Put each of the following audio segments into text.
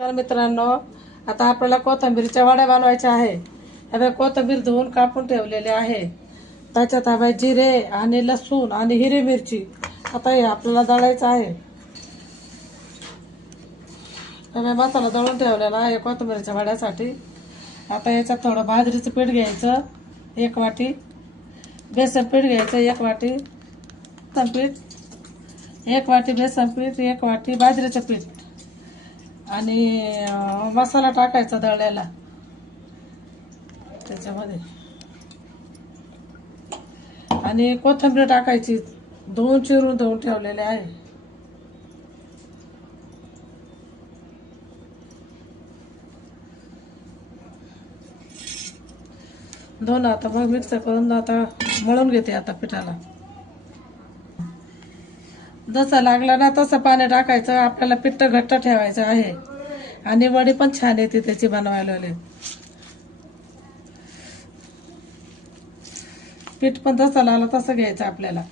तर मित्रांनो, आता आपल्याला कोथिंबीरच्या वड्या बनवायच्या आहे. हवे कोथिंबीर धुवून कापून ठेवलेले आहे. त्याच्यात हवे जिरे आणि लसूण आणि हिरवी मिरची. आता हे आपल्याला दळायचं आहे. हवे मसाला दळून ठेवलेला आहे कोथिंबीरच्या वड्यासाठी. आता याच्यात थोडं बाजरीचं पीठ घ्यायचं 1 वाटी, बेसन पीठ घ्यायचं 1 वाटी, पीठ 1 वाटी, बेसन पीठ 1 वाटी, बाजरीचं पीठ आणि मसाला टाकायचा दळलेला त्याच्यामध्ये आणि कोथिंबीर टाकायची चिरून धुवून ठेवलेले आहे. दोन आता मग मिक्स करून आता मळून घेते आता पिठाला. जसं लागलं ना तसं पाणी टाकायचं. आपल्याला पिठं घट्ट ठेवायचं आहे आणि वडी पण छान येते त्याची बनवायला. पीठ पण जसं लागलं तसं घ्यायचं आपल्याला.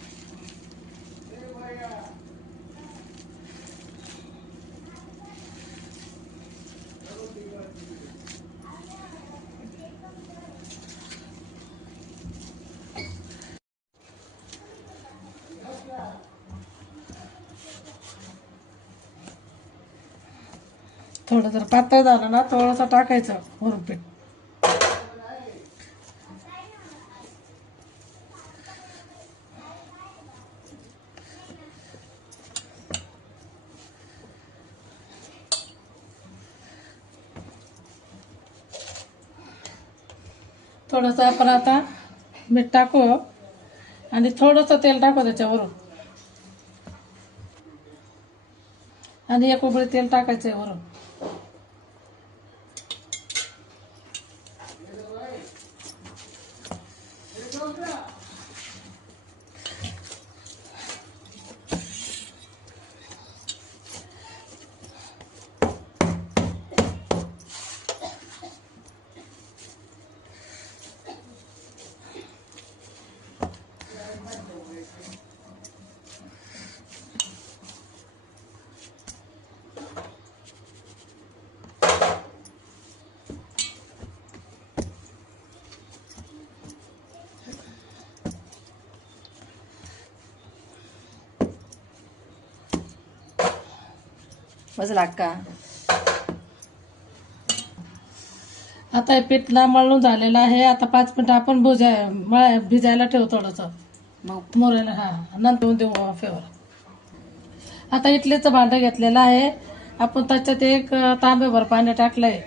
थोडं जर पातळ झालं ना थोडंसं टाकायचं वरून पीठ. थोडंसं आपण आता मीठ टाकू आणि थोडंसं तेल टाकू त्याच्यावरून आणि 1 उकळी तेल टाकायचं वरून. मस्त लाग का. आता हे पीठ ना मळून झालेलं आहे. आता 5 मिनिटं आपण भिजायला ठेवू थोडंसं मग मुरायला. नंतर देऊ वाफेवर. आता इडलीचं भांडं घेतलेलं आहे आपण. त्याच्यात 1 तांबेभर पाणी टाकलंय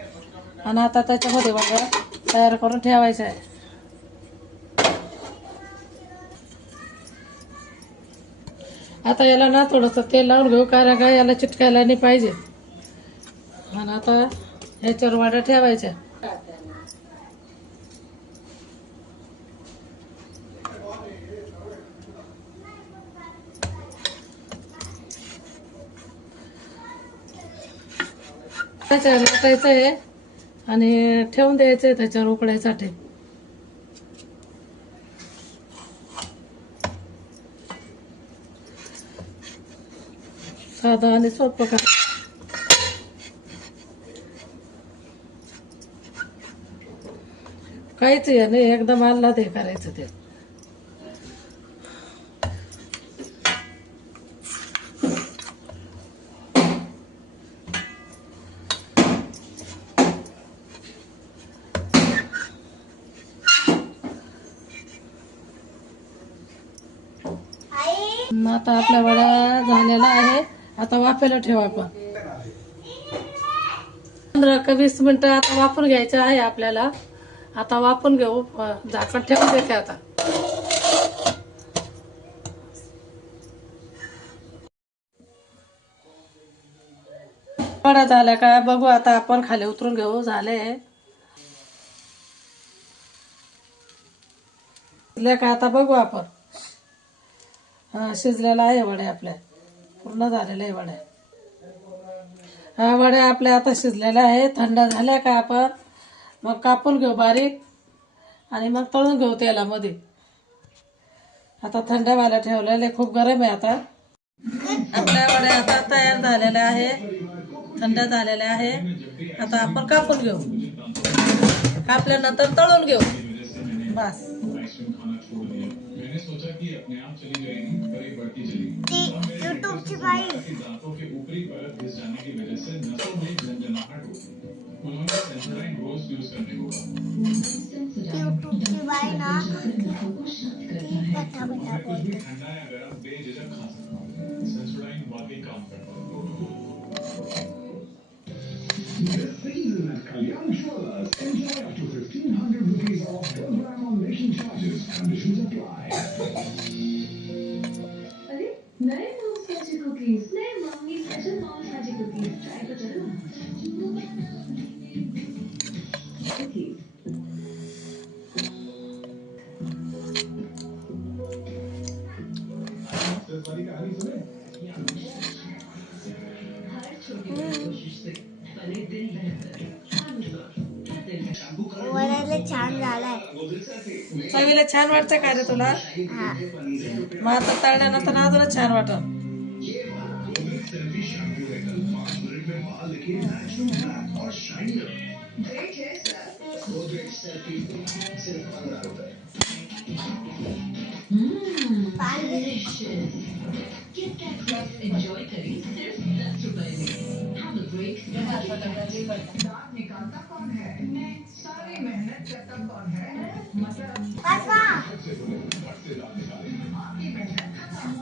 आणि आता त्याच्यामध्ये वड्या तयार करून ठेवायचं आहे. आता याला ना थोडंसं तेल लावून घेऊ कारण काय याला चिटकायला नाही पाहिजे. आणि आता ह्याच्यावर वड्या ठेवायच्या. त्याच्यावर लाटायचं आहे आणि ठेवून द्यायचं आहे त्याच्यावर उकडायसाठी. साधं आणि सोपं का. काहीच हे नाही, एकदम आल्हाद हे करायचं ते. आता आपल्या वड्या झालेला आहे. आता वाफेला ठेवा आपण 15 का 20 मिनिटं आता वाफून घ्यायचं आहे आपल्याला. आता वाफून घेऊ. झाकण ठेवून देते आता. वड्या झाल्या का बघू. आता आपण खाली उतरून घेऊ. झाले का आता बघू आपण. शिजलेला आहे वड्या आपल्या. पूर्ण झालेल्या आहे वड्या. वड्या आपल्या आता शिजलेल्या आहे. थंड झाल्या का आपण मग कापून घेऊ बारीक आणि मग तळून घेऊ तेलामध्ये. आता थंड व्हायला ठेवलेले. खूप गरम आहे आता. आपल्या वड्या आता तयार झालेल्या आहे. थंड झालेले आहे. आता आपण कापून घेऊ. कापल्यानंतर तळून घेऊ. बस. यूट्यूबची बाई ना कथा बता बोलते. This season at Kalyan Jewelers, enjoy up to 1,500 rupees off program on making charges. Conditions apply. अरे नए माउस मैजिक कुकीज, नए mummy special mouse magic cookies try तो करो. कुकीज हर छोटी कोशिश से बने दिल बेहतर. वरायला छान झालाय. चवीला छान वाटतं का रे तुला? हा. मग आता तळल्यानंतर अजूनच छान वाटत. एंजॉय करें सिर्फ 10 रुपए में. Have a break. दांत निकालता कौन है? सारी मेहनत करता कौन है? मतलब पापा आपकी मेहनत खत्म.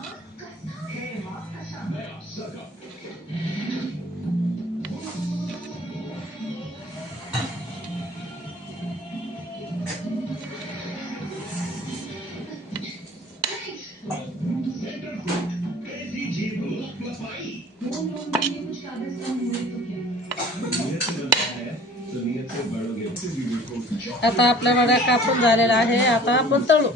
हे माँ कसम. नया सगा. आता आपल्या वड्या कापून झालेला आहे. आता आपण तळू.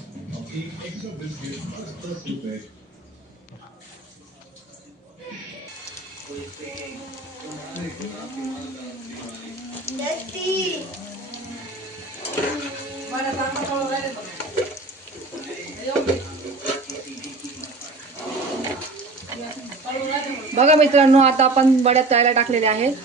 बघा मित्रांनो, आता आपण वड्या तळायला टाकलेल्या आहेत.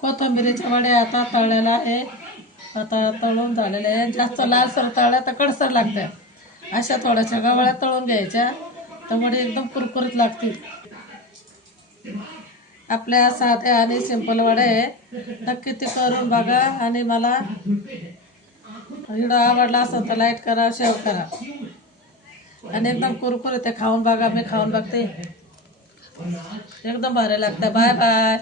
कोथिंबीरीच्या वड्या आता तळलेल्या आहे. आता तळून झालेले आहे. जास्त लालसर तळल्या तर कडसर लागतात. अशा थोड्याशा गवळ्या तळून घ्यायच्या तर वडे एकदम कुरकुरीत लागतील. आपल्या साध्या आणि सिंपल वडे नक्की ते करून बघा. आणि मला व्हिडिओ आवडला असेल तर लाईक करा, शेअर करा. आणि एकदम कुरकुरीत आहे. खाऊन बघा, मी खाऊन बघते, एकदम भारी लागतं. Bye bye.